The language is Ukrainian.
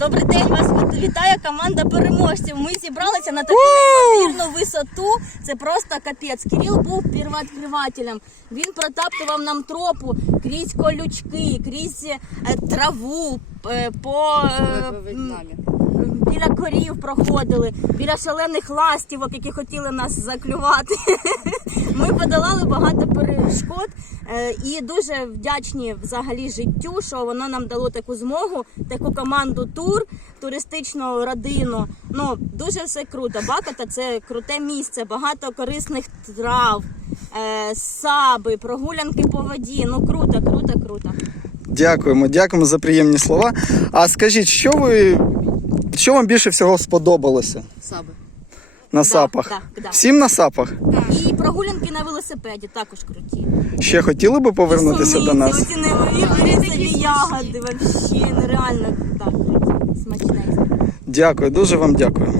Добрий день, вас вітає команда переможців. Ми зібралися на таку неймовірну висоту. Це просто капець. Кирил був первооткривателем. Він протаптував нам тропу крізь колючки, крізь е, траву, е, по е, біля корів проходили, біля шалених ластівок, які хотіли нас заклювати. Ми подолали багато перешкод і дуже вдячні взагалі життю, що воно нам дало таку змогу, таку команду тур, туристичну родину. Ну дуже все круто. Баката це круте місце, багато корисних трав, е, саби, прогулянки по воді. Ну круто, круто, круто. Дякуємо, дякуємо за приємні слова. А скажіть, що ви що вам більше всього сподобалося Саби. на Да, сапах? да, да. Всім на сапах? І прогулянки на велосипеді також круті. Ще хотіли би повернутися до нас? Ці неймовірні ягоди, взагалі нереально так, круті, смачненькі. Дякую, дуже вам дякую.